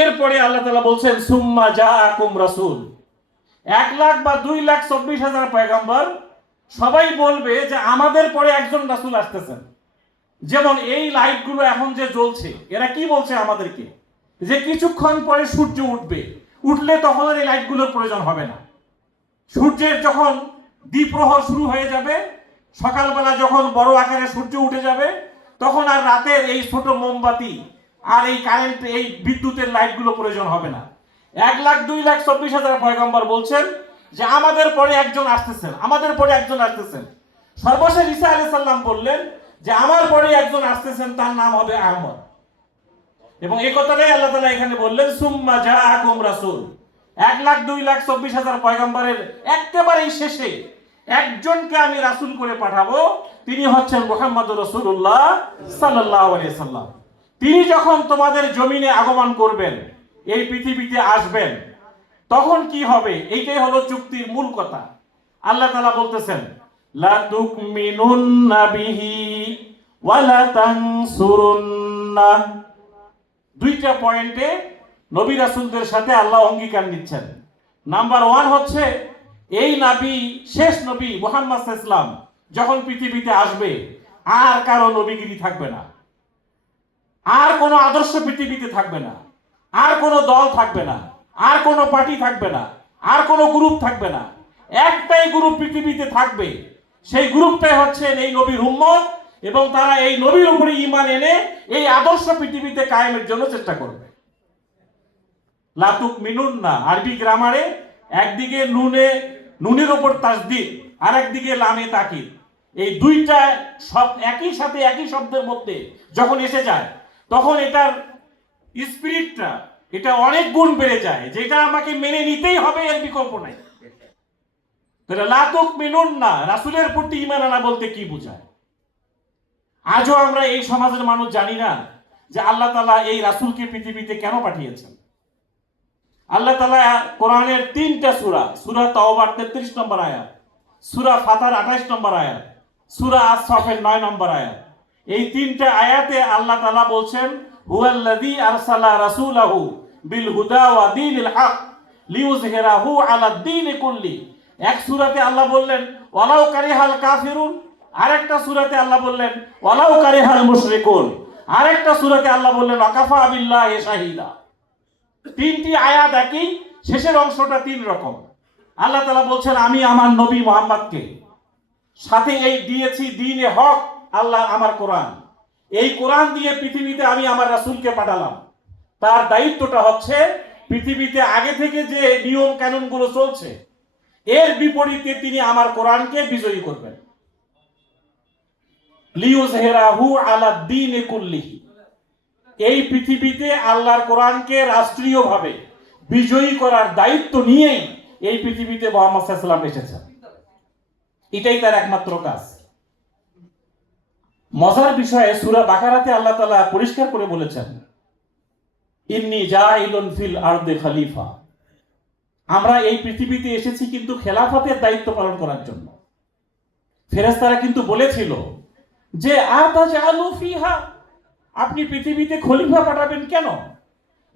এরপরে আল্লাহ তাআলা বলছেন সুম্মা জাআকুম রাসূল, 1,00,000 বা 2,24,000 পয়গম্বর সবাই বলবে যে আমাদের পরে একজন রাসূল আসতেছেন। যেমন এই লাইটগুলো এখন যে জ্বলছে, এরা কি বলছে আমাদেরকে যে কিছুক্ষণ পরে সূর্য উঠবে, উঠলে তখন আর এই লাইটগুলোর প্রয়োজন হবে না। সূর্যের যখন দ্বিপ্রহর শুরু হয়ে যাবে, সকালবেলা যখন বড় আকারে সূর্য উঠে যাবে, তখন আর রাতের এই ছোট মোমবাতি আর এই কারেন্ট, এই বিদ্যুতের লাইটগুলো প্রয়োজন হবে না। 1,00,000 2,24,000 পয়গম্বর বলছেন যে আমাদের পরে একজন আসতেছেন, আমাদের পরে একজন আসতেছেন। সর্বশেষ ঈসা আলাইহিস সালাম বললেন যে আমার পরে একজন আসতেছেন, তার নাম হবে আহমদ। এবং এই কথাটাই আল্লাহ তাআলা এখানে বললেন সুম্মা জাআকুম রাসূল। 1,00,000 2,24,000 পয়গম্বরের একেবারেই শেষে একজনকে আমি রাসূল করে পাঠাবো, তিনি হচ্ছেন মুহাম্মদুর রাসূলুল্লাহ সাল্লাল্লাহু আলাইহি সাল্লাম। তিনি যখন তোমাদের জমিনে আগমন করবেন, এই পৃথিবীতে আসবেন, তখন কি হবে? এইটাই হলো চুক্তির মূল কথা। আল্লাহ তাআলা বলতেছেন লা তুকমিনুন্না বিহি ওয়া লা তানসুরুন্না। দুইটা পয়েন্টে নবী রাসূলদের সাথে আল্লাহ অঙ্গীকার নিচ্ছেন। নাম্বার 1 হচ্ছে এই নবী, শেষ নবী মুহাম্মদ সাল্লাল্লাহু আলাইহি ওয়াসাল্লাম যখন পৃথিবীতে আসবে, আর কারো নবীগিরি থাকবে না, আর কোনো আদর্শ পৃথিবীতে থাকবে না, আর কোনো দল থাকবে না, আর কোনো পার্টি থাকবে না, আর কোনো গ্রুপ থাকবে না। একটাই গ্রুপ পৃথিবীতে থাকবে, সেই গ্রুপটাই হচ্ছে এই নবীর উম্মত, এবং তারা এই নবীর উপরে ঈমান এনে এই আদর্শ পৃথিবীতে কায়েমের জন্য চেষ্টা করবে। লা তুকমিনুন্না আরবি গ্রামারে একদিকে নুনের উপর তাসদীদ, আর একদিকে লামে তাকিদ, এই দুইটা সব একই সাথে একই শব্দের মধ্যে যখন এসে যায়, তখন এটার স্পিরিটটা, এটা অনেক গুণ বেড়ে যায়, যেটা আমাকে মেনে নিতেই হবে, এর বিকল্প নাই। লা তুকমিনুন্না, রাসূলের প্রতি ঈমান আনা বলতে কি বোঝায়? আজও আমরা এই সমাজের মানুষ জানি না যে আল্লাহ তাআলা এই রাসূলকে পৃথিবীতে কেন পাঠিয়েছেন। আল্লাহ তাআলা কোরআনের 3টা সূরা, সূরা তাওবার 33 নম্বর আয়াত, সূরা ফাতার 28 নম্বর আয়াত, সূরা আস-সাফের 9 নম্বর আয়াত, এই 3টা আয়াতে আল্লাহ তাআলা বলছেন হুয়াল্লাযী আরসালা রাসূলাহু বিল হুদা ওয়া দীনিল হক লিইয়ুযহিরাহু আলাদ দীনি কুল্লি। এক সূরাতে আল্লাহ বললেন ওয়ালাউ কারিহাল কাফিরুন, আরেকটা সূরাতে আল্লাহ বললেন ওয়ালাউ কারিহাল মুশরিকুন, আরেকটা সূরাতে আল্লাহ বললেন ওয়াকাফা বিল্লাহি শাহিদা। 3টি আয়াত একই, শেষের অংশটা 3 রকম। আল্লাহ তাআলা বলছেন আমি আমার নবী মুহাম্মদকে সাথে এই দিয়েছি দ্বীনে হক, আল্লাহ আমার কোরআন, এই কোরআন দিয়ে পৃথিবীতে আমি আমার রাসূলকে পাঠালাম। তার দায়িত্বটা হচ্ছে পৃথিবীতে আগে থেকে যে নিয়ম কানুনগুলো চলছে, এর বিপরীতে তিনি আমার কোরআনকে বিজয়ী করবেন। লিইয়ুযহিরাহু আলাদ দীনি কুল্লিহি, এই পৃথিবীতে আল্লাহর কোরআনকে রাষ্ট্রীয়ভাবে বিজয়ী করার দায়িত্ব নিয়েই এই পৃথিবীতে মুহাম্মদ সাল্লাল্লাহু আলাইহি ওয়াসাল্লাম এসেছেন। এটাই তার একমাত্র কাজ। মজার বিষয়ে সূরা বাকারাতে আল্লাহ তাআলা পরিষ্কার করে বলেছেন ইন্নী জাইলুন ফিল আরদি খলিফা, আমরা এই পৃথিবীতে এসেছি কিন্তু খেলাফতের দায়িত্ব পালন করার জন্য। ফেরেশতারা কিন্তু বলেছিল যে আতাজালু ফিহা, আপনি পৃথিবীতে খলিফা পাঠাবেন কেন?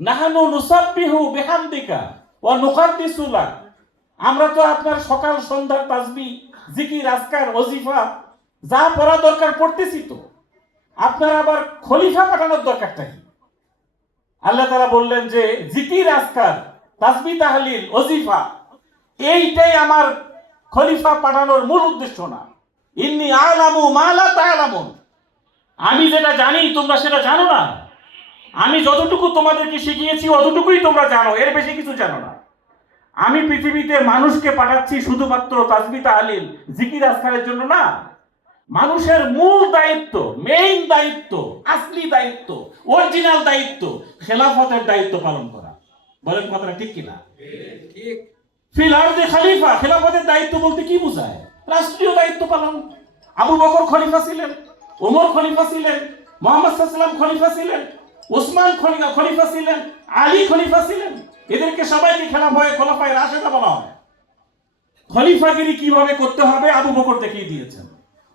নাহানু নুসাব্বিহু বিহামদিকা ওয়া নুকাদ্দিসু লাক, আমরা তো আপনার সকাল সন্ধ্যার তাসবিহ জিকির আজকার ওজিফা যা পড়া দরকার পড়তেছি, তো আপনার আবার খলিফা পাঠানোর দরকারটা কি? আল্লাহ তাআলা বললেন যে জিকির আজকার তাসবিহ তাহলিল ওজিফা এইটাই আমার খলিফা পাঠানোর মূল উদ্দেশ্য না। ইন্নী আ'লামু মা লা তা'লামুন, আমি যেটা জানি তোমরা সেটা জানো না, আমি যতটুকু তোমাদেরকে শিখিয়েছি অতটুকুই তোমরা জানো, এর বেশি কিছু জানো না। আমি পৃথিবীতে মানুষকে পাঠাচ্ছি শুধুমাত্র তাসবিহ তাহলিল জিকির আজকারের জন্য না, মানুষের মূল দায়িত্ব, মেইন দায়িত্ব, আসলি দায়িত্ব, অরিজিনাল দায়িত্ব খেলাফতের দায়িত্ব পালন করা। বলেন কথাটা ঠিক কিনা? ঠিক। ফিল আরদি খলিফা, খেলাফতের দায়িত্ব বলতে কি বোঝায়? রাষ্ট্রীয় দায়িত্ব পালন। আবু বকর খলিফা ছিলেন, ওমর খলিফা ছিলেন, মুহাম্মদ সাল্লাল্লাহু আলাইহি ওয়াসাল্লাম খলিফা ছিলেন, ওসমান খলিফা ছিলেন, আলী খলিফা ছিলেন, এদেরকে সবাইকে খোলাফায়ে রাশেদা বলা হয়। খলিফাগিরি কিভাবে করতে হবে আবু বকর দেখিয়ে দিয়েছেন,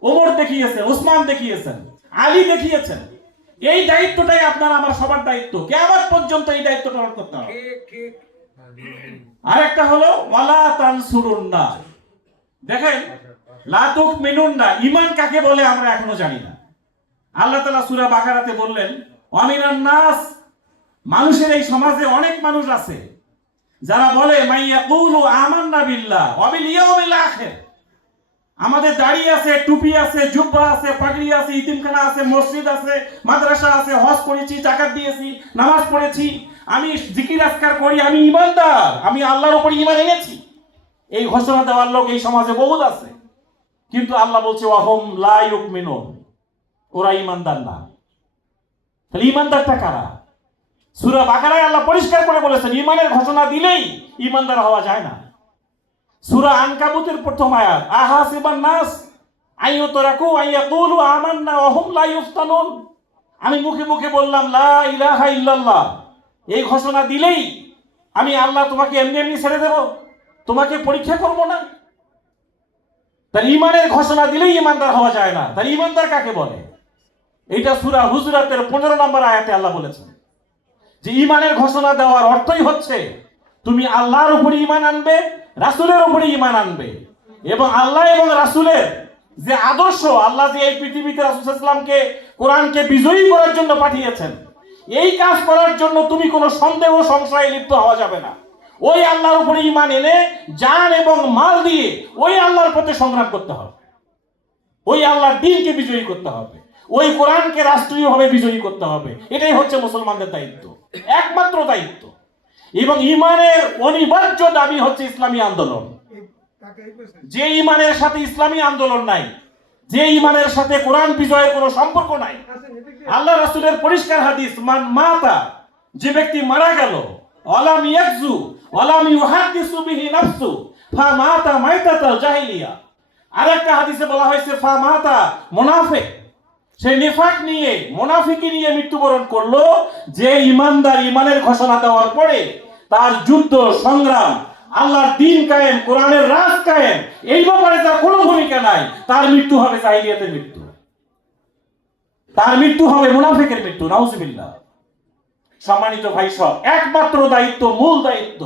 ওমর দেখিয়েছেন, ওসমান দেখিয়েছেন, আলী দেখিয়েছেন। এই দায়িত্বটাই আপনার আমার সবার দায়িত্ব, কিয়ামত পর্যন্ত এই দায়িত্বটা পালন করতে হবে। আরেকটা হলো ওয়ালা তানসুরুন্না। দেখেন, লা তুমিনুন্না, ঈমান কাকে বলে আমরা এখনো জানি না। আল্লাহ তাআলা সূরা বাকারাতে বললেন ওয়ামিনান নাস, মানুষের এই সমাজে অনেক মানুষ আছে যারা বলে মাইয়াকুলু আমান্না বিল্লাহ ওয়া বিল ইয়াউমিল আখির। আমাদের দাড়ি আছে, টুপি আছে, জুব্বা আছে, পাগড়ি আছে, ইতিমখানা আছে, মসজিদ আছে, মাদ্রাসা আছে, হজ করেছি, যাকাত দিয়েছি, নামাজ পড়েছি, আমি জিকির আজকার করি, আমি ঈমানদার, আমি আল্লাহর উপর ঈমান এনেছি। এই ঘোষণা দেওয়ার লোক এই সমাজে বহুত আছে, কিন্তু আল্লাহ বলছে ওয়াহুম লা ইউমিনুন, ওরা ঈমানদার না। তাহলে ঈমানদারটা কারা? সূরা বাকারায় আল্লাহ পরিষ্কার করে বলেছেন ঈমানের ঘোষণা দিলেই ঈমানদার হওয়া যায় না। সূরা আনকাবুতের প্রথম আয়াত, আহাসিবান নাস আইয়ুতরাকু আইয়াকুলু আমান্না ওয়া হুম লা ইফতানুন। আমি মুখে মুখে বললাম লা ইলাহা ইল্লাল্লাহ, এই ঘোষণা দিলেই আমি আল্লাহ তোমাকে এমনি এমনি ছেড়ে দেব, তোমাকে পরীক্ষা করব না? তার ঈমানের ঘোষণা দিলেই ঈমানদার হওয়া যায় না। তার ঈমানদার কাকে বলে? এইটা সূরা হুজুরাতের 15 নম্বর আয়াতে আল্লাহ বলেছেন যে ঈমানের ঘোষণা দেওয়ার অর্থই হচ্ছে তুমি আল্লাহর উপরে ঈমান আনবে, রাসূলের উপরে ঈমান আনবে, এবং আল্লাহ এবং রাসূলের যে আদর্শ, আল্লাহ যে এই পৃথিবীতে রাসূল সাল্লাল্লাহু আলাইহি ওয়াসাল্লামকে কোরআনকে বিজয়ী করার জন্য পাঠিয়েছেন, এই কাজ করার জন্য তুমি কোনো সন্দেহ সংশয়ে লিপ্ত হওয়া যাবে না। ওই আল্লাহর উপরে ঈমান এনে জান এবং মাল দিয়ে ওই আল্লাহর পথে সংগ্রাম করতে হবে, ওই আল্লাহর দ্বীনকে বিজয়ী করতে হবে, ওই কোরআনকে রাষ্ট্রীয়ভাবে বিজয়ী করতে হবে। এটাই হচ্ছে মুসলমানদের দায়িত্ব, একমাত্র দায়িত্ব। এবং ঈমানের অনিবার্য দাবি হচ্ছে ইসলামী আন্দোলন। যে ঈমানের সাথে ইসলামী আন্দোলন নাই, যে ঈমানের সাথে কোরআন বিজয়ের কোনো সম্পর্ক নাই, আল্লাহ রাসূলের পরিষ্কার হাদিস, মান মাতা, যে ব্যক্তি মারা গেল, ওয়ালাম ইয়াকজু ওয়ালাম ইউহাদ্দিসু বিহি নাফসু ফামাতা মাইতাতাল জাহিলিয়া। আরেকটা হাদিসে বলা হয়েছে ফামাতা মুনাফিক, সে নিফাক নিয়ে, মুনাফিকি নিয়ে মৃত্যুবরণ করলো। যে ঈমানদার ঈমানের ঘোষণা দেওয়ার পরে তার যুদ্ধ সংগ্রাম, আল্লাহর দ্বীন কায়েম, কোরআনের রাজ কায়েম, এই ব্যাপারে তার কোনো ভূমিকা নাই, তার মৃত্যু হবে জাহিলিয়াতের মৃত্যু, তার মৃত্যু হবে মুনাফিকের মৃত্যু। নাউজুবিল্লাহ। সম্মানিত ভাই সব, একমাত্র দায়িত্ব, মূল দায়িত্ব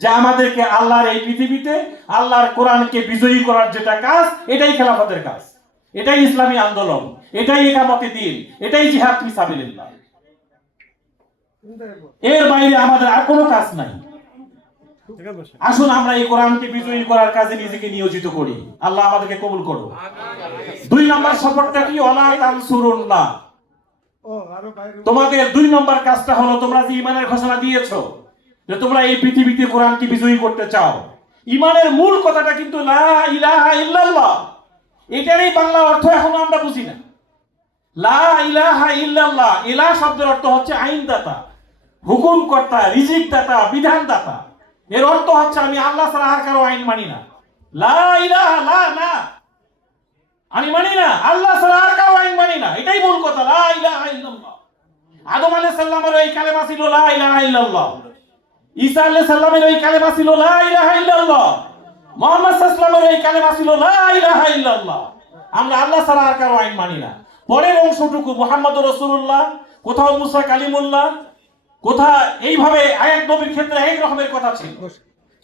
যে আমাদেরকে আল্লাহর এই পৃথিবীতে আল্লাহর কোরআনকে বিজয়ী করার যেটা কাজ, এটাই খেলাফতের কাজ, এটাই ইসলামী আন্দোলন, এটাই ইকামতে দ্বীন, এটাই জিহাদ ফি সাবিলিল্লাহ। এর বাইরে আমাদের আর কোনো কাজ নাই। আসুন আমরা এই কোরআনকে বিজয়ী করার কাজে নিজেকে নিয়োজিত করি। আল্লাহ আমাদেরকে কবুল করুন। 2 নম্বর শপথটা কি? ওয়ালা তানসুরুন্নাহ। তোমাদের 2 নম্বর কাজটা হলো, তোমরা যে ঈমানের ঘোষণা দিয়েছো যে তোমরা এই পৃথিবীতে কোরআনকে বিজয়ী করতে চাও, ঈমানের মূল কথাটা কিন্তু লা ইলাহা ইল্লাল্লাহ। এটারই বাংলা অর্থ এখনো আমরা বুঝি না। লা ইলাহা ইল্লাল্লাহ, ইলাহ শব্দের অর্থ হচ্ছে আইনদাতা, হুকুমকর্তা, রিজিকদাতা, বিধানদাতা। এর অর্থ হচ্ছে আমি আল্লাহ ছাড়া আর কারো আইন মানি না। লা ইলাহা, লা না, আমি মানি না, আল্লাহ ছাড়া আর কারো আইন মানি না, এটাই মূল কথা, লা ইলাহা ইল্লাল্লাহ। আদম আলাইহিস সালামের ওই কালেমা ছিল লা ইলাহা ইল্লাল্লাহ, ঈসা আলাইহিস সালামের ওই কালেমা ছিল লা ইলাহা ইল্লাল্লাহ, মুহাম্মদ সাল্লাল্লাহু আলাইহি ওয়াসাল্লামের ওই কালেমা ছিল লা ইলাহা ইল্লাল্লাহ। আমরা আল্লাহ ছাড়া আর কারো আইন মানি না। পরের অংশটুকু মুহাম্মদুর রাসূলুল্লাহ, কোথাও মুসা কালিমুল্লাহ, কোথা এইভাবে এক নবীর ক্ষেত্রে এক রকমের কথা ছিল,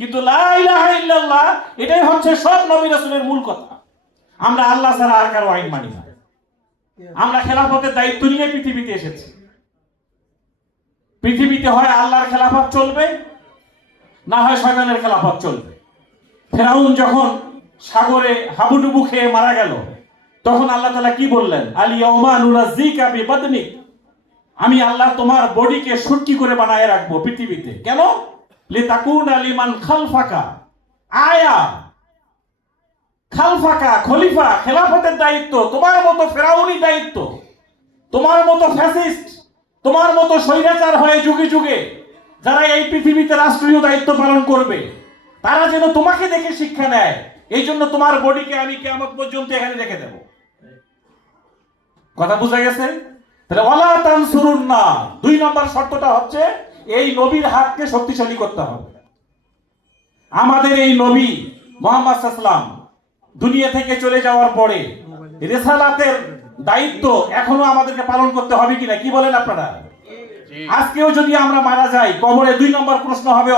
কিন্তু লা ইলাহা ইল্লাল্লাহ এটাই হচ্ছে সব নবী রাসূলের মূল কথা। আমরা আল্লাহ ছাড়া আর কারো আইন মানি না। আমরা খেলাফতের দায়িত্ব নিয়ে পৃথিবীতে এসেছি। পৃথিবীতে হয় আল্লাহর খেলাফত চলবে, না হয় শয়তানের খেলাফত চলবে। ফেরাউন যখন সাগরে হাবুডুবু খেয়ে মারা গেল, তখন আল্লাহ তাআলা কি বললেন? আল-ইয়াউমা নুনাজ্জিকা বিবাদনিক, আমি আল্লাহ তোমার বডিকে সুটকি করে বানায় রাখবো পৃথিবীতে। কেন? লিতাকুনা লিমান খালফাকা আয়া, খালফাকা খলিফা, খেলাফতের দায়িত্ব তোমার মতো ফেরাউনি দায়িত্ব, তোমার মতো ফ্যাসিস্ট, তোমার মতো স্বৈরাচার হয়ে যুগে যুগে যারা এই পৃথিবীতে রাষ্ট্রীয় দায়িত্ব পালন করবে, তারা যেন তোমাকে দেখে শিক্ষা নেয়। এই জন্য তোমার বডিকে আমি কিয়ামত পর্যন্ত এখানে রেখে দেব। কথা বোঝা গেছে? তাহলে ওয়ালা তানসুরুন্নাহ, 2 নম্বর শর্তটা হচ্ছে এই নবীর হাতকে শক্তিশালী করতে হবে। আমাদের এই নবী মুহাম্মদ সাল্লাল্লাহু আলাইহি ওয়াসাল্লাম দুনিয়া থেকে চলে যাওয়ার পরে রিসালাতের দায়িত্ব এখনো আমাদেরকে পালন করতে হবে কিনা, কি বলেন আপনারা? আজকেও যদি আমরা মারা যাই, কবরে 2 নম্বর প্রশ্ন হবে,